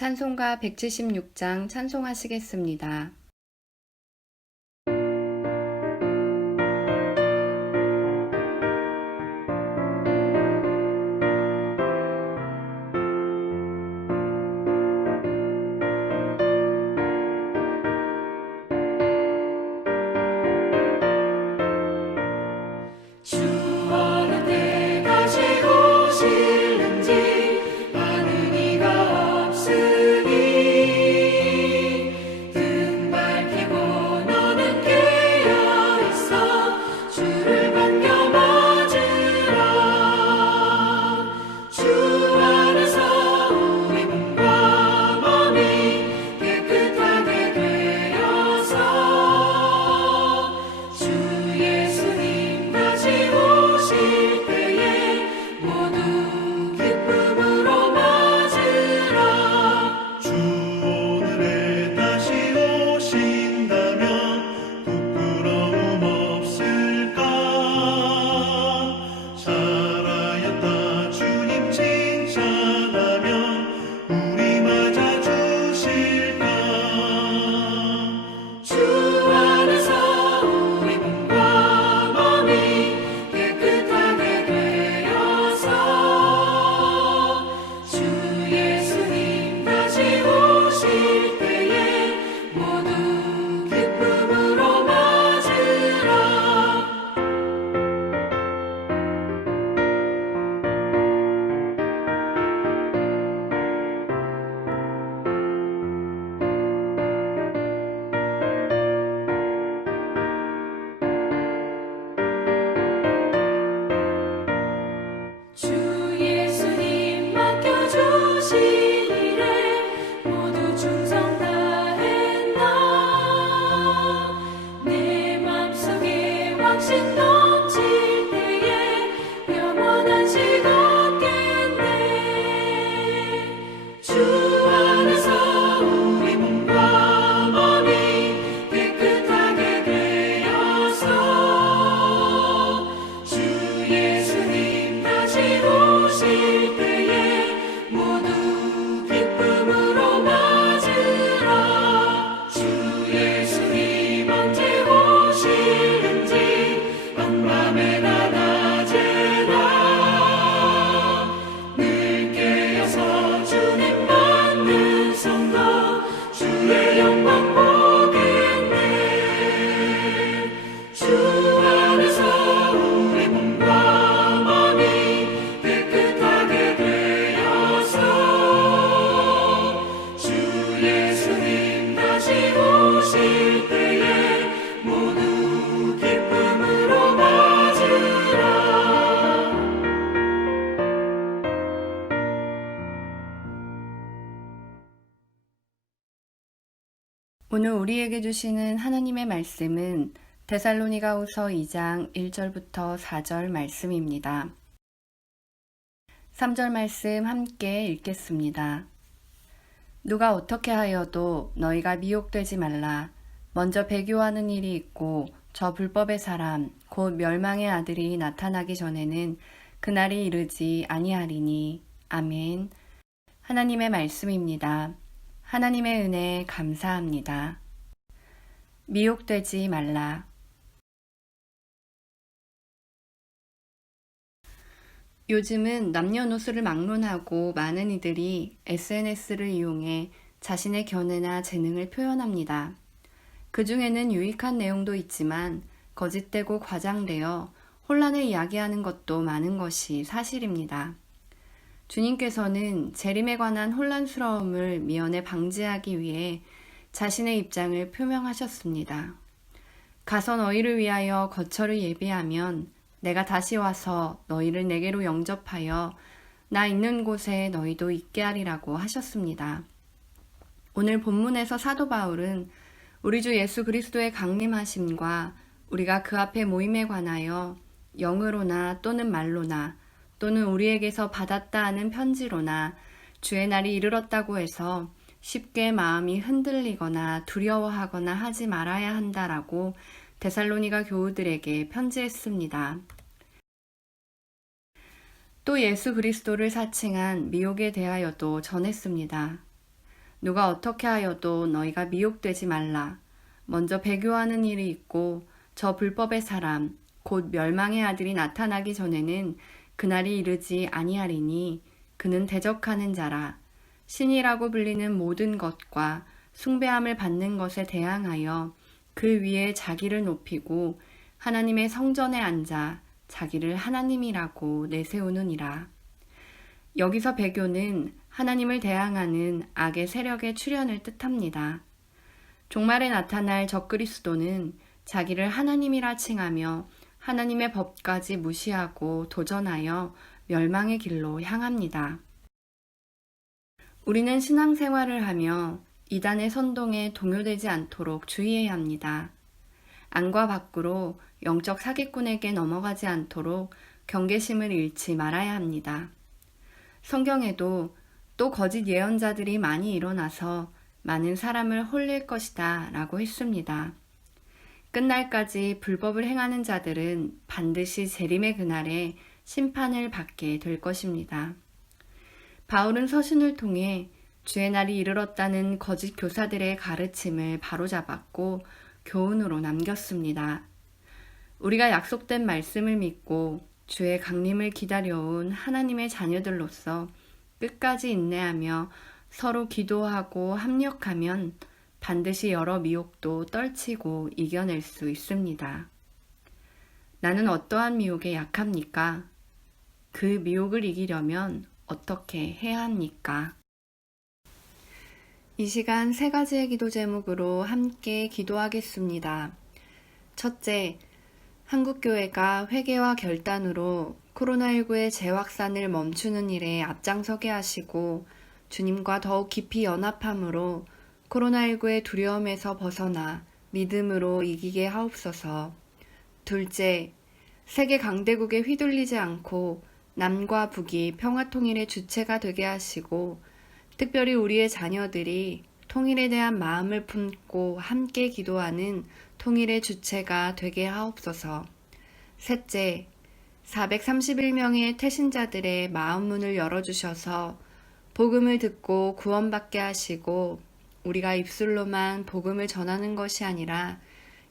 찬송가 176장 찬송하시겠습니다. 오늘 우리에게 주시는 하나님의 말씀은 데살로니가후서 2장 1절부터 4절 말씀입니다. 3절 말씀 함께 읽겠습니다. 누가 어떻게 하여도 너희가 미혹되지 말라. 먼저 배교하는 일이 있고 저 불법의 사람 곧 멸망의 아들이 나타나기 전에는 그날이 이르지 아니하리니. 아멘. 하나님의 말씀입니다. 하나님의 은혜 감사합니다. 미혹되지 말라. 요즘은 남녀노소를 막론하고 많은 이들이 SNS를 이용해 자신의 견해나 재능을 표현합니다. 그 중에는 유익한 내용도 있지만 거짓되고 과장되어 혼란을 이야기하는 것도 많은 것이 사실입니다. 주님께서는 재림에 관한 혼란스러움을 미연에 방지하기 위해 자신의 입장을 표명하셨습니다. 가서 너희를 위하여 거처를 예비하면 내가 다시 와서 너희를 내게로 영접하여 나 있는 곳에 너희도 있게 하리라고 하셨습니다. 오늘 본문에서 사도 바울은 우리 주 예수 그리스도의 강림하심과 우리가 그 앞에 모임에 관하여 영으로나 또는 말로나 또는 우리에게서 받았다 하는 편지로나 주의 날이 이르렀다고 해서 쉽게 마음이 흔들리거나 두려워하거나 하지 말아야 한다라고 데살로니가 교우들에게 편지했습니다. 또 예수 그리스도를 사칭한 미혹에 대하여도 전했습니다. 누가 어떻게 하여도 너희가 미혹되지 말라. 먼저 배교하는 일이 있고 저 불법의 사람 곧 멸망의 아들이 나타나기 전에는 그날이 이르지 아니하리니 그는 대적하는 자라. 신이라고 불리는 모든 것과 숭배함을 받는 것에 대항하여 그 위에 자기를 높이고 하나님의 성전에 앉아 자기를 하나님이라고 내세우느니라. 여기서 배교는 하나님을 대항하는 악의 세력의 출현을 뜻합니다. 종말에 나타날 적그리스도는 자기를 하나님이라 칭하며 하나님의 법까지 무시하고 도전하여 멸망의 길로 향합니다. 우리는 신앙생활을 하며 이단의 선동에 동요되지 않도록 주의해야 합니다. 안과 밖으로 영적 사기꾼에게 넘어가지 않도록 경계심을 잃지 말아야 합니다. 성경에도 또 거짓 예언자들이 많이 일어나서 많은 사람을 홀릴 것이다 라고 했습니다. 끝날까지 불법을 행하는 자들은 반드시 재림의 그날에 심판을 받게 될 것입니다. 바울은 서신을 통해 주의 날이 이르렀다는 거짓 교사들의 가르침을 바로잡았고 교훈으로 남겼습니다. 우리가 약속된 말씀을 믿고 주의 강림을 기다려온 하나님의 자녀들로서 끝까지 인내하며 서로 기도하고 합력하면 반드시 여러 미혹도 떨치고 이겨낼 수 있습니다. 나는 어떠한 미혹에 약합니까? 그 미혹을 이기려면 어떻게 해야 합니까? 이 시간 세 가지의 기도 제목으로 함께 기도하겠습니다. 첫째, 한국교회가 회개와 결단으로 코로나19의 재확산을 멈추는 일에 앞장서게 하시고 주님과 더욱 깊이 연합함으로 코로나19의 두려움에서 벗어나 믿음으로 이기게 하옵소서. 둘째, 세계 강대국에 휘둘리지 않고 남과 북이 평화통일의 주체가 되게 하시고 특별히 우리의 자녀들이 통일에 대한 마음을 품고 함께 기도하는 통일의 주체가 되게 하옵소서. 셋째, 431명의 태신자들의 마음 문을 열어주셔서 복음을 듣고 구원받게 하시고 우리가 입술로만 복음을 전하는 것이 아니라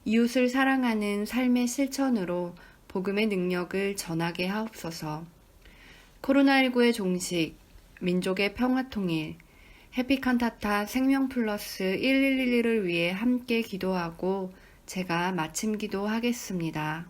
이웃을 사랑하는 삶의 실천으로 복음의 능력을 전하게 하옵소서. 코로나19의 종식, 민족의 평화통일, 해피칸타타 생명플러스 1111을 위해 함께 기도하고 제가 마침 기도하겠습니다.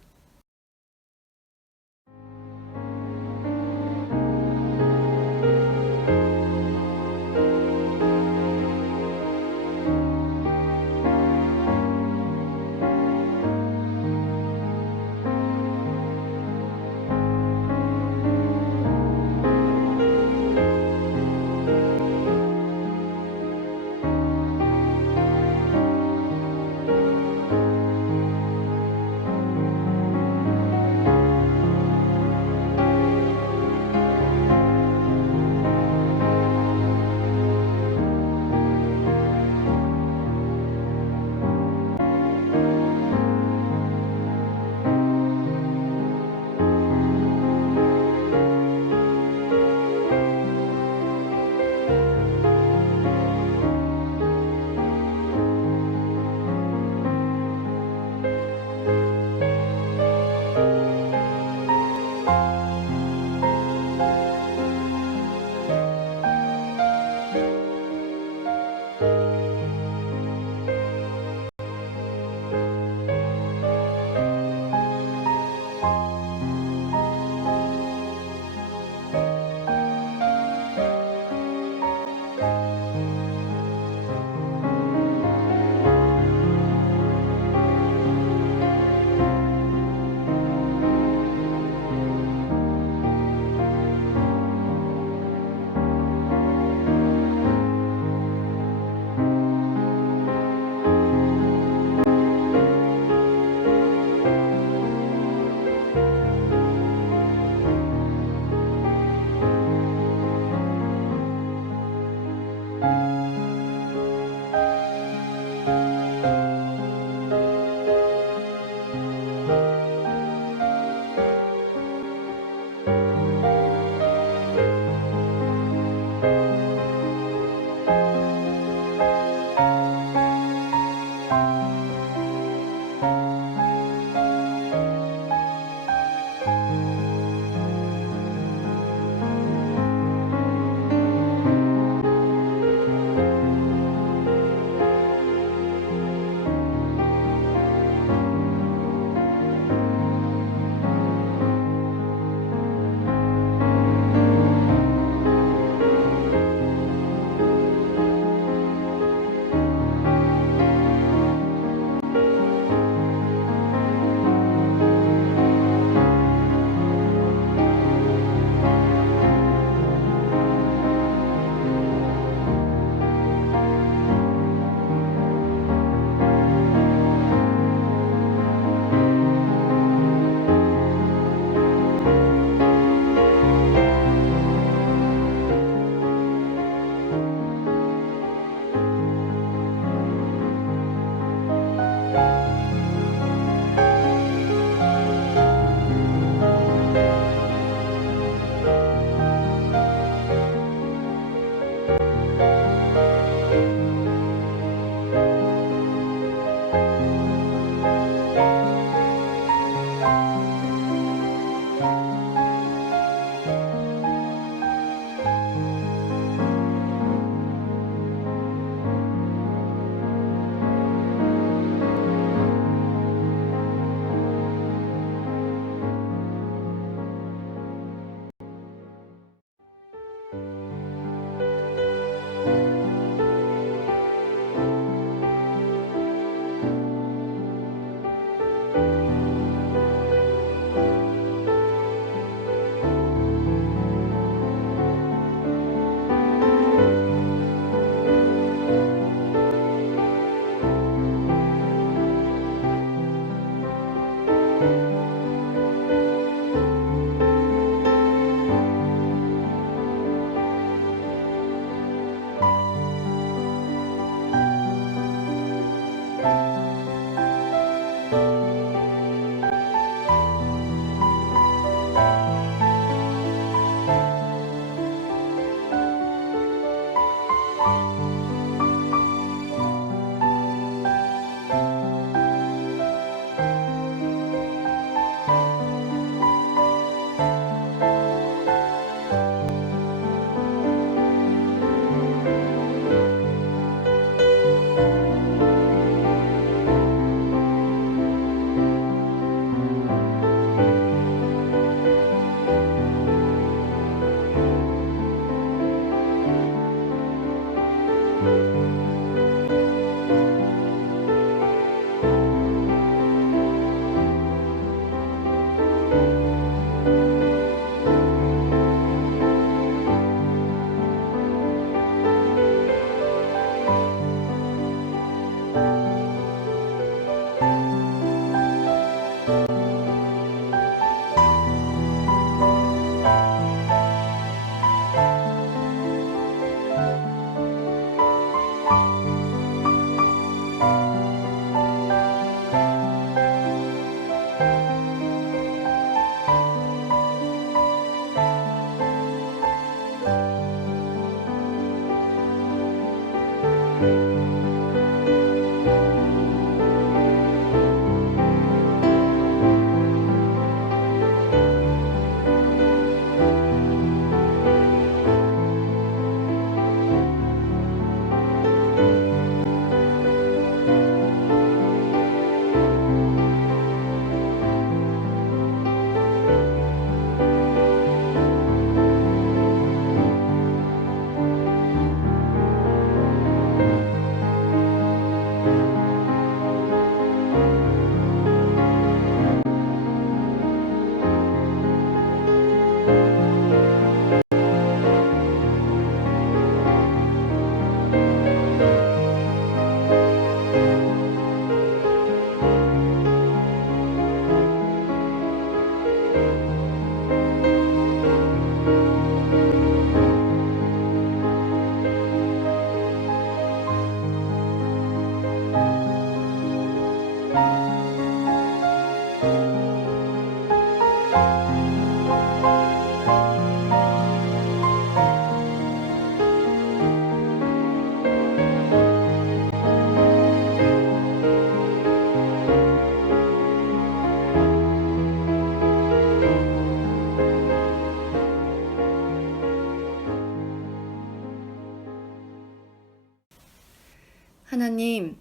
하나님,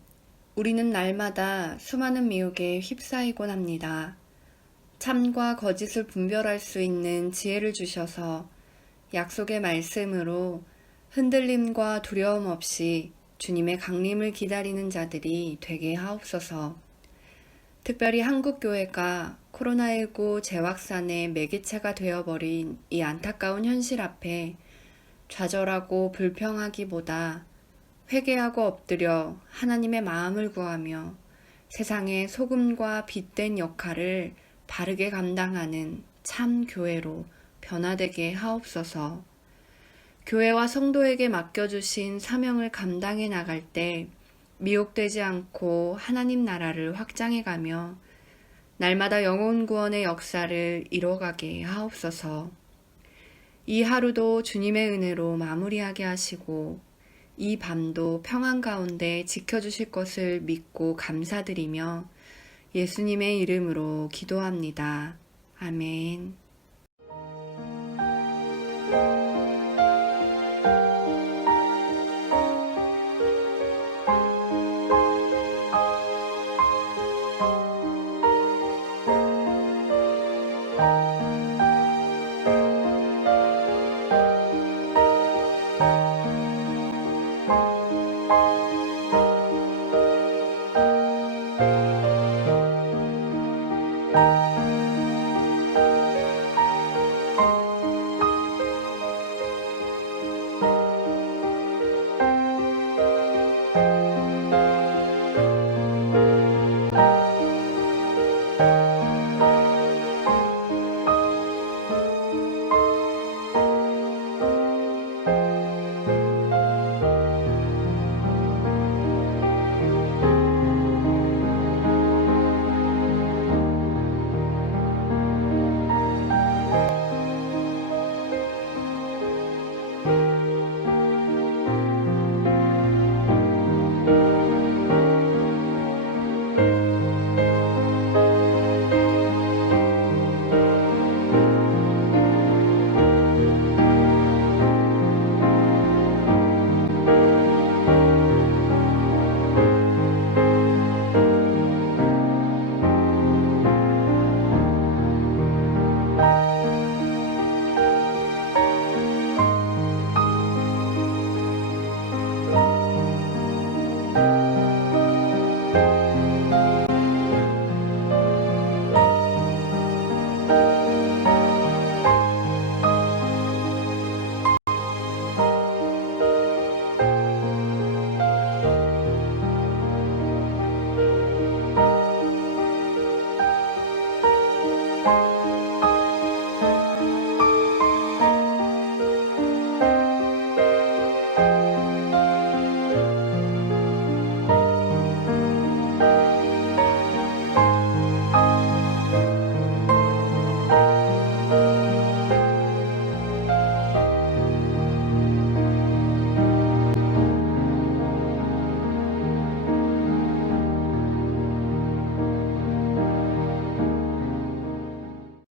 우리는 날마다 수많은 미혹에 휩싸이곤 합니다. 참과 거짓을 분별할 수 있는 지혜를 주셔서 약속의 말씀으로 흔들림과 두려움 없이 주님의 강림을 기다리는 자들이 되게 하옵소서. 특별히 한국교회가 코로나19 재확산의 매개체가 되어버린 이 안타까운 현실 앞에 좌절하고 불평하기보다 회개하고 엎드려 하나님의 마음을 구하며 세상의 소금과 빛된 역할을 바르게 감당하는 참 교회로 변화되게 하옵소서. 교회와 성도에게 맡겨주신 사명을 감당해 나갈 때 미혹되지 않고 하나님 나라를 확장해가며 날마다 영혼 구원의 역사를 이뤄가게 하옵소서. 이 하루도 주님의 은혜로 마무리하게 하시고 이 밤도 평안 가운데 지켜주실 것을 믿고 감사드리며 예수님의 이름으로 기도합니다. 아멘.